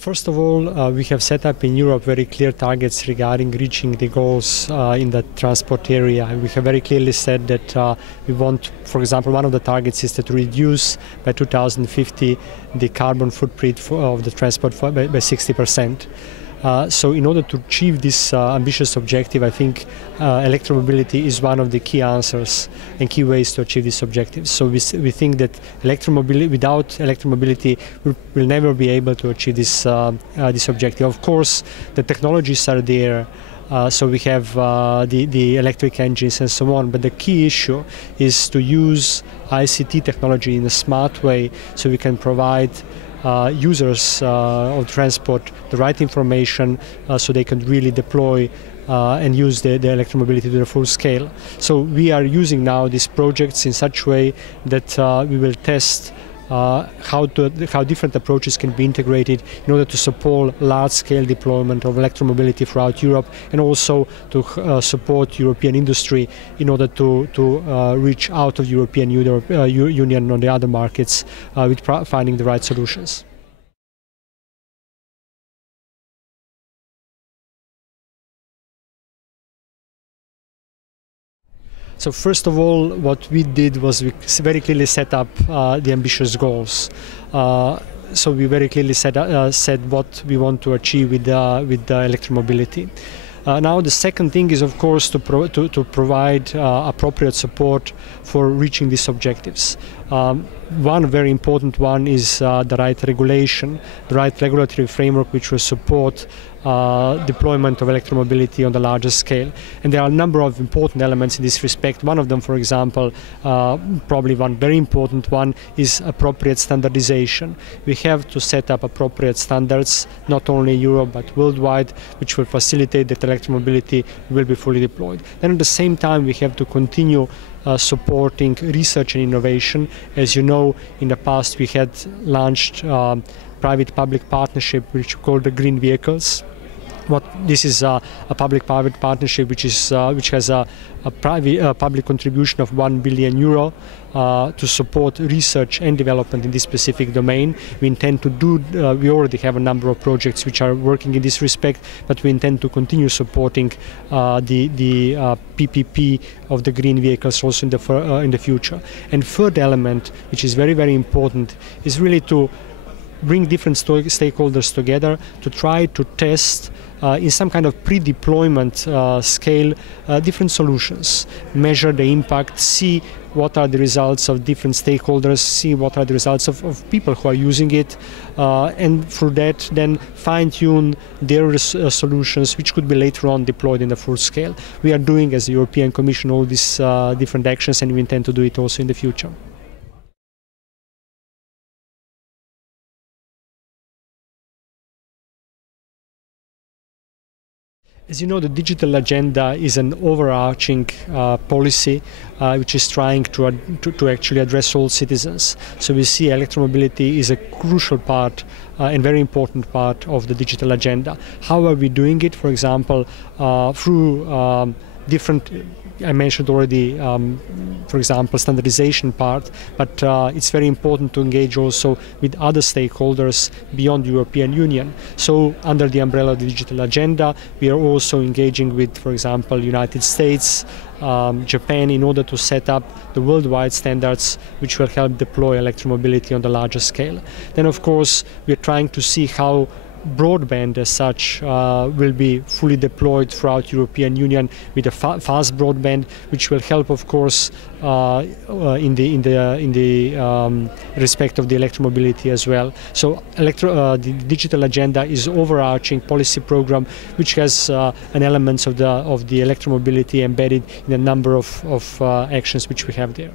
First of all, we have set up in Europe very clear targets regarding reaching the goals in the transport area. We have very clearly said that we want, for example, one of the targets is to reduce by 2050 the carbon footprint of the transport by 60%. So in order to achieve this ambitious objective, I think electromobility is one of the key answers and key ways to achieve these objectives. So we think that without electromobility, we'll never be able to achieve this objective. Of course, the technologies are there. So we have the electric engines and so on, but the key issue is to use ICT technology in a smart way so we can provide users of transport the right information so they can really deploy and use the electromobility to the full scale. So we are using now these projects in such a way that we will test how different approaches can be integrated in order to support large-scale deployment of electromobility throughout Europe, and also to support European industry in order to reach out of European Union on the other markets with finding the right solutions. So first of all, what we did was we very clearly set up the ambitious goals. So we very clearly said what we want to achieve with the electromobility. Now the second thing is, of course, to provide appropriate support for reaching these objectives. One very important one is the right regulation, the right regulatory framework which will support deployment of electromobility on the larger scale. And there are a number of important elements in this respect. One of them, for example, probably one very important one, is appropriate standardization. We have to set up appropriate standards, not only in Europe but worldwide, which will facilitate that electromobility will be fully deployed. Then at the same time, we have to continue supporting research and innovation. As you know, in the past we had launched private-public partnership which we call the Green Vehicles. This is a public-private partnership which has a public contribution of €1 billion to support research and development in this specific domain. We intend to we already have a number of projects which are working in this respect, but we intend to continue supporting the PPP of the green vehicles also in the future. And third element, which is very, very important, is really to bring different stakeholders together to try to test in some kind of pre-deployment scale different solutions, measure the impact, see what are the results of different stakeholders, see what are the results of people who are using it, and through that then fine-tune their solutions which could be later on deployed in the full scale. We are doing, as the European Commission, all these different actions, and we intend to do it also in the future. As you know, the digital agenda is an overarching policy which is trying to actually address all citizens. So we see electromobility is a crucial part and very important part of the digital agenda. How are we doing it? For example, through different, I mentioned already, for example, standardization part, but it's very important to engage also with other stakeholders beyond the European Union. So under the umbrella of the digital agenda, we are also engaging with, for example, United States, Japan, in order to set up the worldwide standards which will help deploy electromobility on the larger scale. Then, of course, we are trying to see how broadband as such will be fully deployed throughout European Union with a fast broadband, which will help, of course, in the respect of the electromobility as well. So the digital agenda is overarching policy program which has an elements of the electromobility embedded in a number of actions which we have there.